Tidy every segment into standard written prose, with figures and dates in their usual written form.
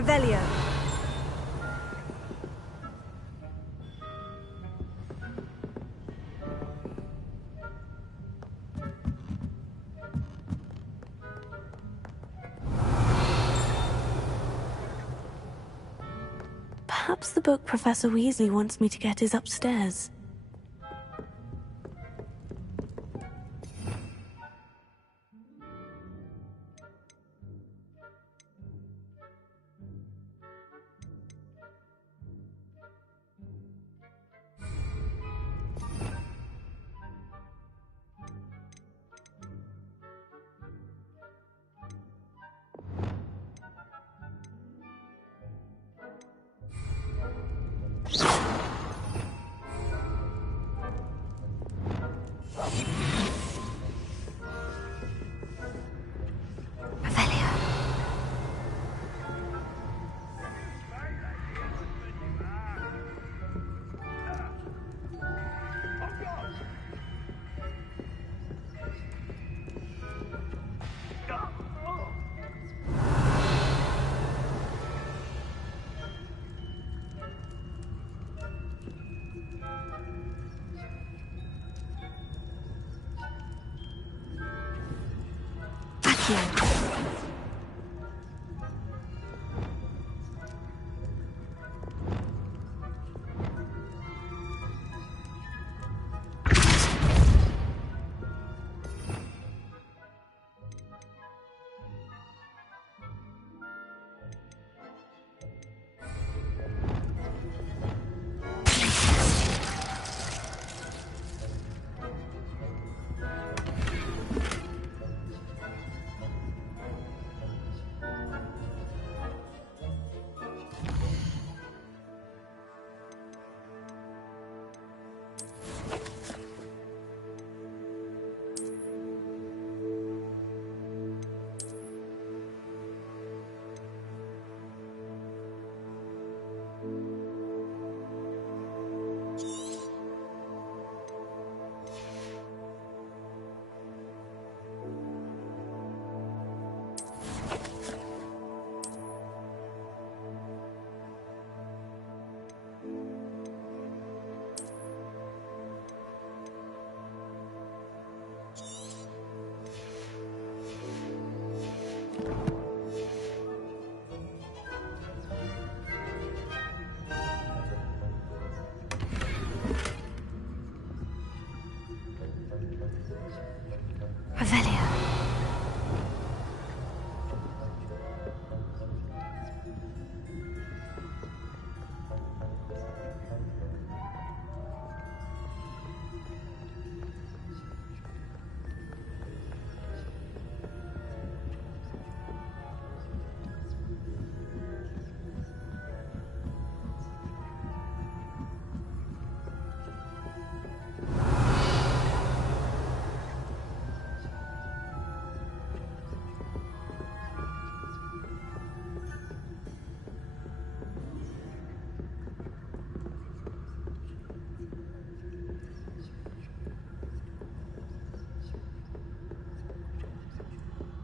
Revelio. Perhaps the book Professor Weasley wants me to get is upstairs.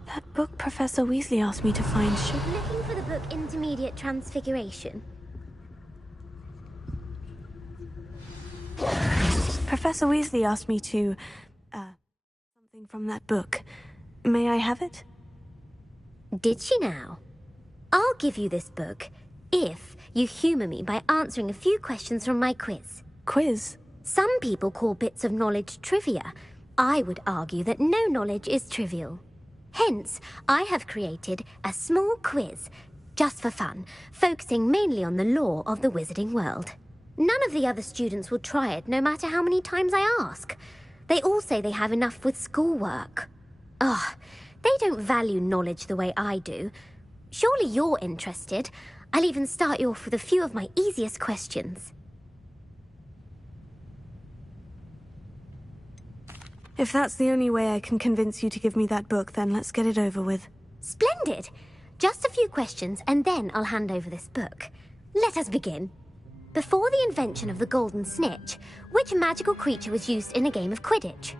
That book Professor Weasley asked me to find should... Looking for the book Intermediate Transfiguration? Professor Weasley asked me to, something from that book. May I have it? Did she now? I'll give you this book, if you humour me by answering a few questions from my quiz. Quiz? Some people call bits of knowledge trivia. I would argue that no knowledge is trivial. Hence, I have created a small quiz, just for fun, focusing mainly on the lore of the wizarding world. None of the other students will try it, no matter how many times I ask. They all say they have enough with schoolwork. Ugh, they don't value knowledge the way I do. Surely you're interested. I'll even start you off with a few of my easiest questions. If that's the only way I can convince you to give me that book, then let's get it over with. Splendid! Just a few questions, and then I'll hand over this book. Let us begin. Before the invention of the golden snitch, which magical creature was used in a game of Quidditch?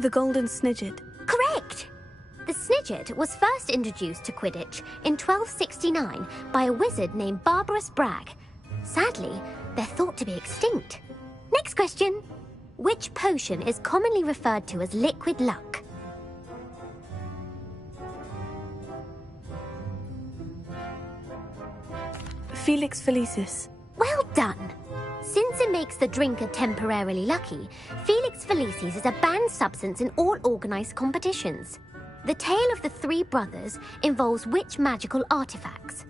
The golden snidget. Correct! The snidget was first introduced to Quidditch in 1269 by a wizard named Barbarous Bragg. Sadly, they're thought to be extinct. Next question. Which potion is commonly referred to as liquid luck? Felix Felicis. Well done! Since it makes the drinker temporarily lucky, Felix Felicis is a banned substance in all organised competitions. The tale of the three brothers involves which magical artifacts?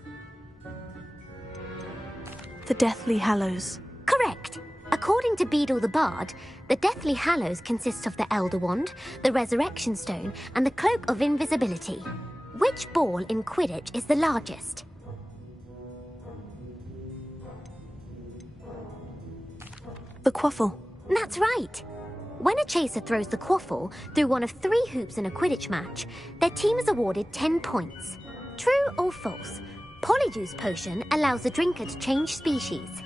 The Deathly Hallows. Correct! According to Beadle the Bard, the Deathly Hallows consists of the Elder Wand, the Resurrection Stone, and the Cloak of Invisibility. Which ball in Quidditch is the largest? The Quaffle. That's right! When a chaser throws the quaffle through one of 3 hoops in a Quidditch match, their team is awarded 10 points. True or false? Polyjuice Potion allows the drinker to change species.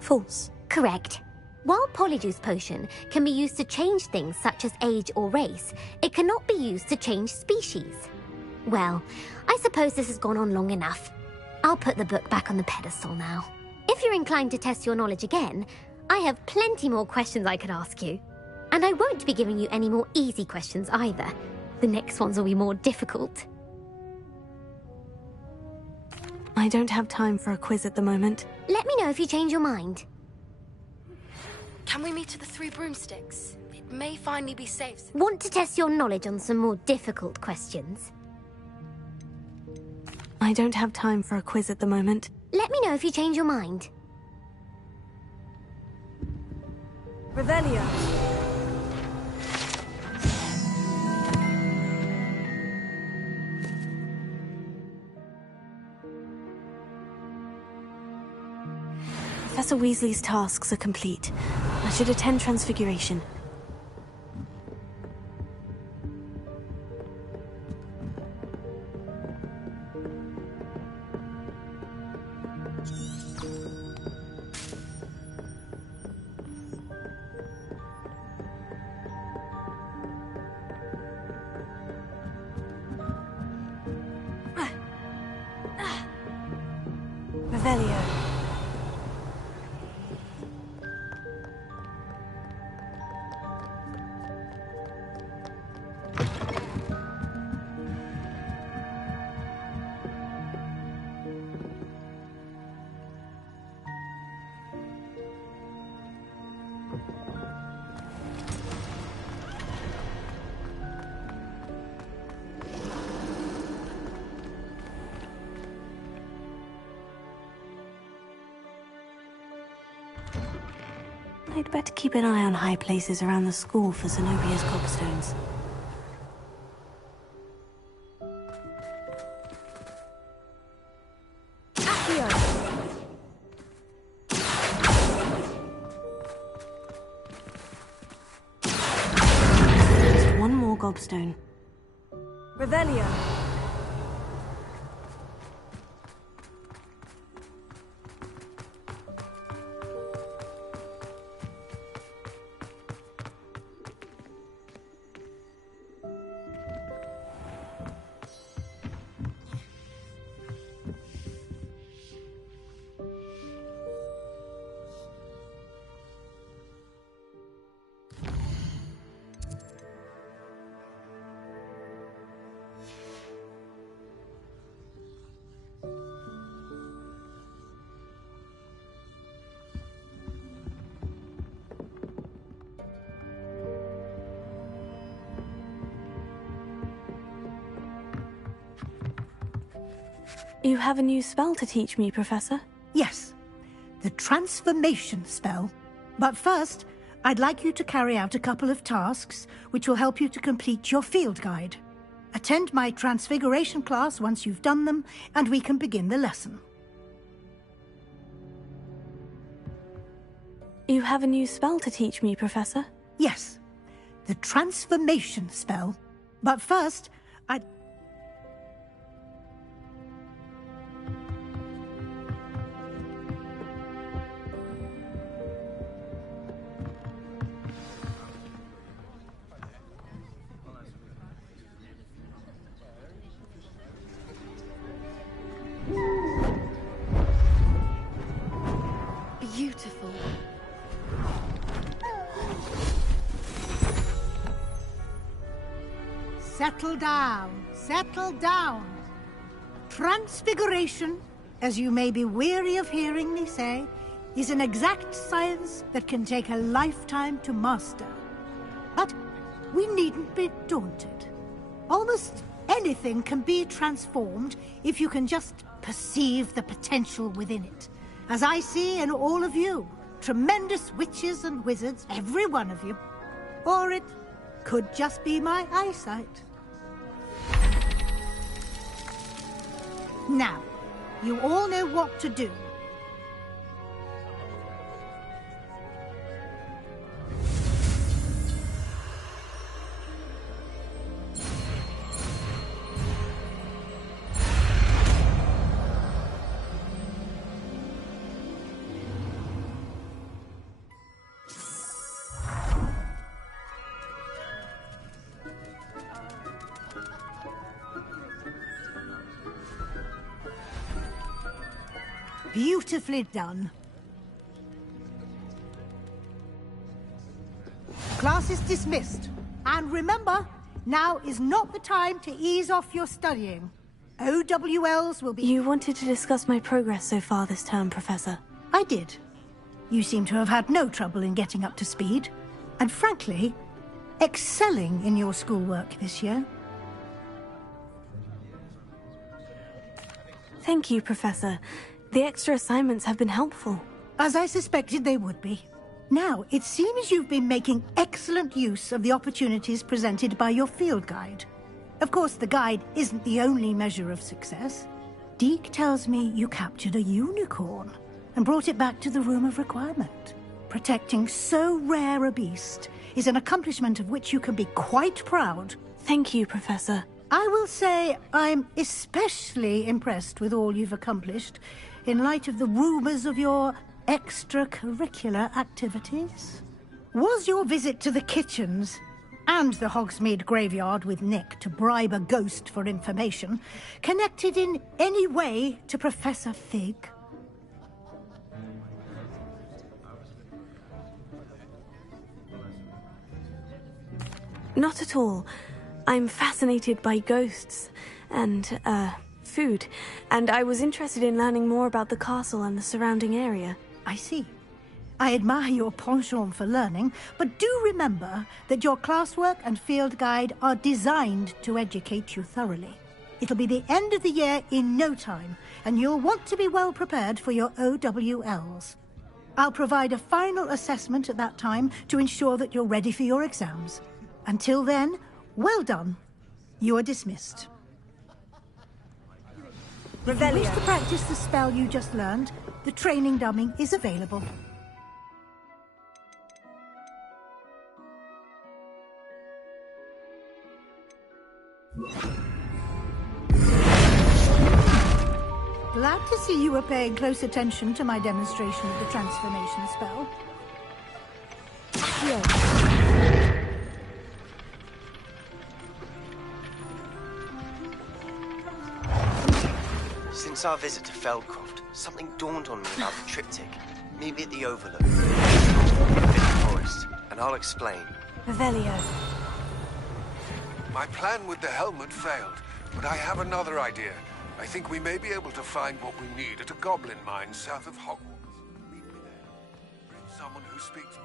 False. Correct. While Polyjuice Potion can be used to change things such as age or race, it cannot be used to change species. Well, I suppose this has gone on long enough. I'll put the book back on the pedestal now. If you're inclined to test your knowledge again, I have plenty more questions I could ask you. And I won't be giving you any more easy questions either. The next ones will be more difficult. I don't have time for a quiz at the moment. Let me know if you change your mind. Can we meet at the Three Broomsticks? It may finally be safe. Want to test your knowledge on some more difficult questions? I don't have time for a quiz at the moment. Let me know if you change your mind. Revelio. Professor Weasley's tasks are complete. I should attend Transfiguration. Revelio. I'd better keep an eye on high places around the school for Zenobia's gobstones. Just one more gobstone. Revelio. You have a new spell to teach me, Professor? Yes, the transformation spell. But first, I'd like you to carry out a couple of tasks which will help you to complete your field guide. Attend my transfiguration class once you've done them, and we can begin the lesson. You have a new spell to teach me, Professor? Yes, the transformation spell. But first, I'd... Beautiful. Settle down, settle down. Transfiguration, as you may be weary of hearing me say, is an exact science that can take a lifetime to master. But we needn't be daunted. Almost anything can be transformed if you can just perceive the potential within it. As I see in all of you, tremendous witches and wizards, every one of you. Or it could just be my eyesight. Now, you all know what to do. Beautifully done. Class is dismissed. And remember, now is not the time to ease off your studying. OWLs will be... You wanted to discuss my progress so far this term, Professor. I did. You seem to have had no trouble in getting up to speed. And frankly, excelling in your schoolwork this year. Thank you, Professor. The extra assignments have been helpful. As I suspected they would be. Now, it seems you've been making excellent use of the opportunities presented by your field guide. Of course, the guide isn't the only measure of success. Deke tells me you captured a unicorn and brought it back to the Room of Requirement. Protecting so rare a beast is an accomplishment of which you can be quite proud. Thank you, Professor. I will say I'm especially impressed with all you've accomplished in light of the rumors of your extracurricular activities. Was your visit to the kitchens and the Hogsmeade graveyard with Nick to bribe a ghost for information connected in any way to Professor Fig? Not at all. I'm fascinated by ghosts and, food, and I was interested in learning more about the castle and the surrounding area. I see. I admire your penchant for learning, but do remember that your classwork and field guide are designed to educate you thoroughly. It'll be the end of the year in no time, and you'll want to be well prepared for your OWLs. I'll provide a final assessment at that time to ensure that you're ready for your exams. Until then, well done. You are dismissed. If you wish to practice the spell you just learned, the training dummy is available. Glad to see you were paying close attention to my demonstration of the transformation spell. Yes. Since our visit to Feldcroft, something dawned on me about the triptych. Meet me at the Overlook. In the forest, and I'll explain. Revelio. My plan with the helmet failed, but I have another idea. I think we may be able to find what we need at a goblin mine south of Hogwarts. Meet me there. Bring someone who speaks...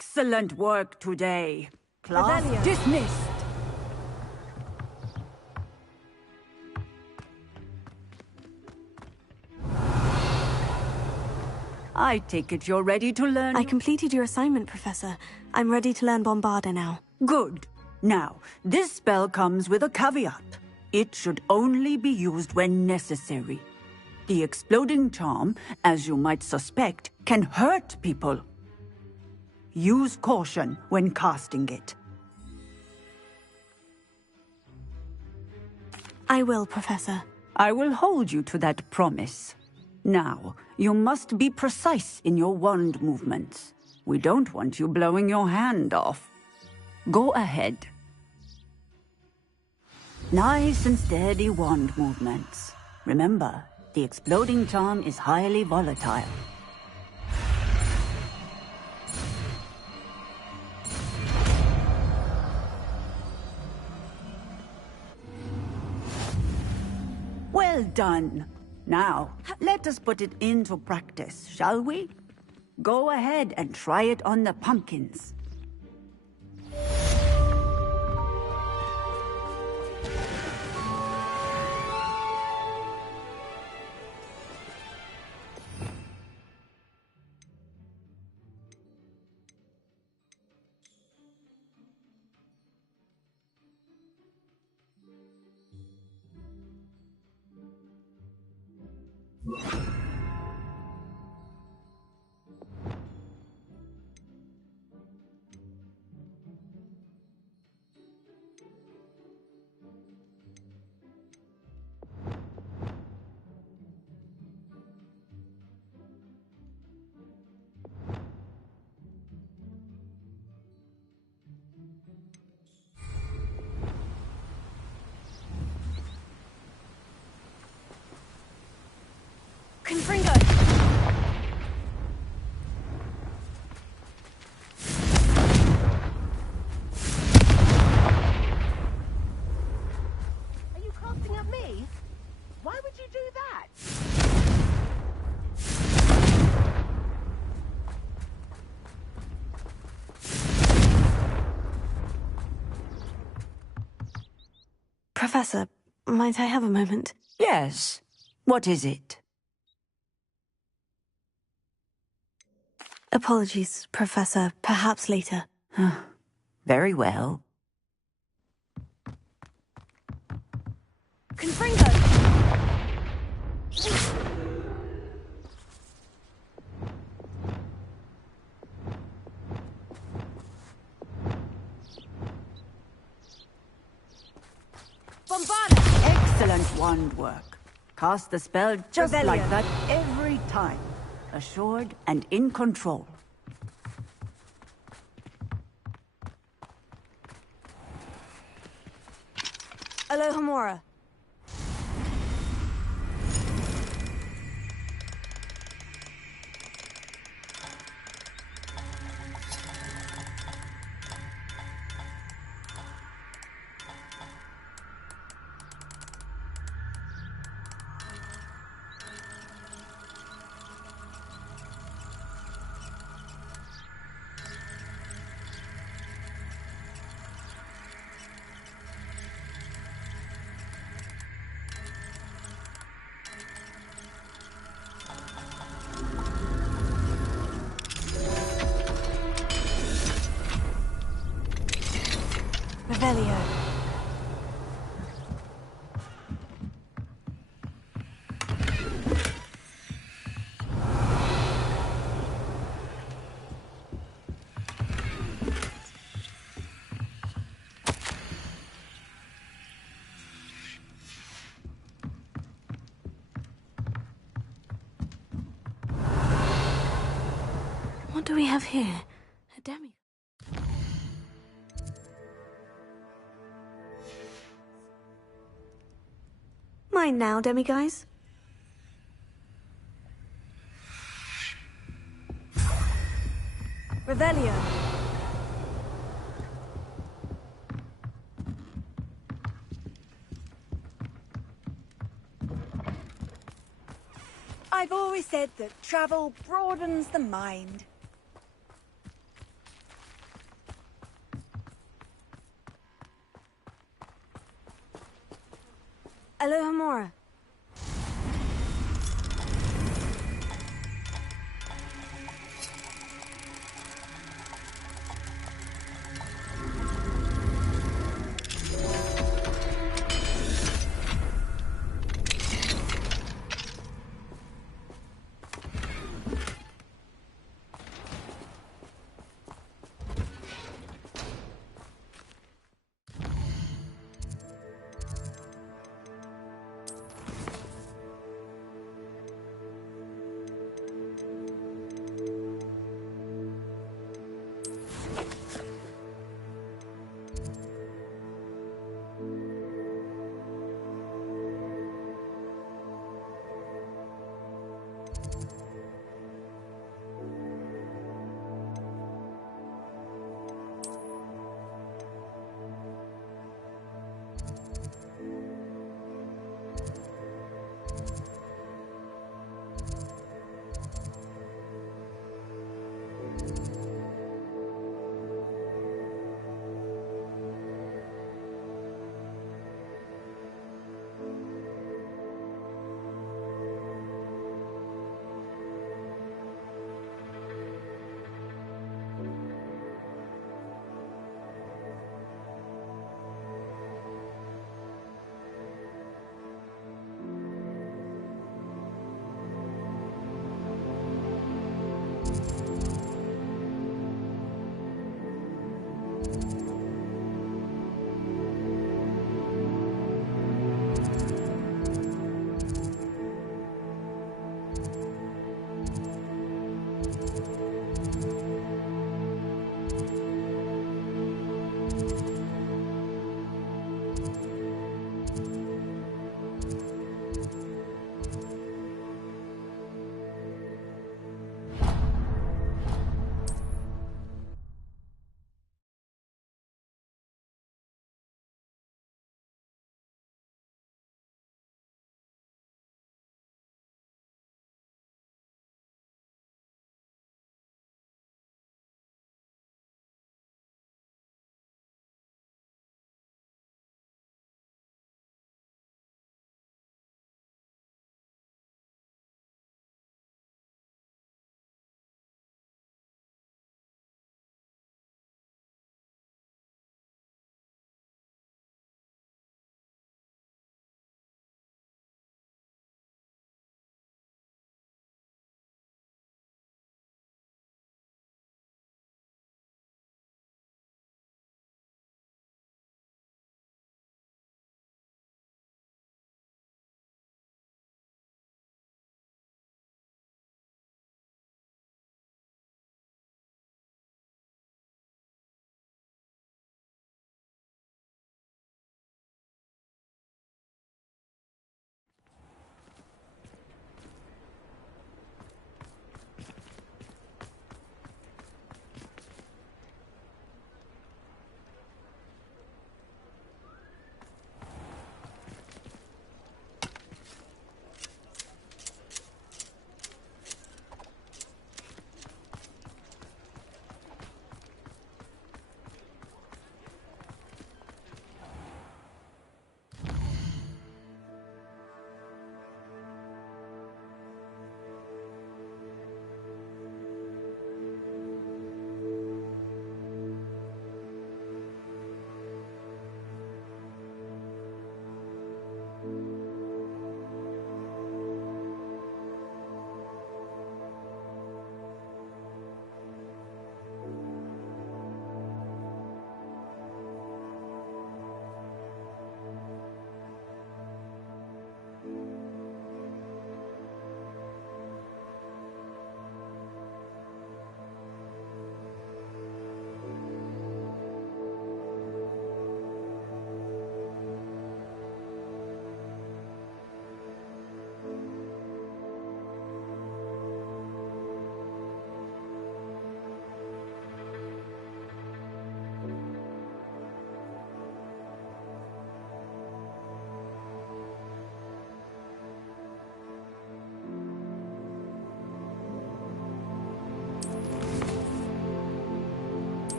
Excellent work today. Class dismissed. I take it you're ready to learn... I completed your assignment, Professor. I'm ready to learn Bombarda now. Good. Now, this spell comes with a caveat. It should only be used when necessary. The exploding charm, as you might suspect, can hurt people. Use caution when casting it. I will, Professor. I will hold you to that promise. Now, you must be precise in your wand movements. We don't want you blowing your hand off. Go ahead. Nice and steady wand movements. Remember, the exploding charm is highly volatile. Well done. Now, let us put it into practice, shall we? Go ahead and try it on the pumpkins. Confringo! Are you casting at me? Why would you do that? Professor, might I have a moment? Yes. What is it? Apologies, Professor. Perhaps later. Very well. Confringo! Bombarda! Excellent wand work. Cast the spell just like that every time. Assured and in control. Alohomora. Revelio. What do we have here? A demi. Mine now, demiguise. Revelio. I've always said that travel broadens the mind. Nora.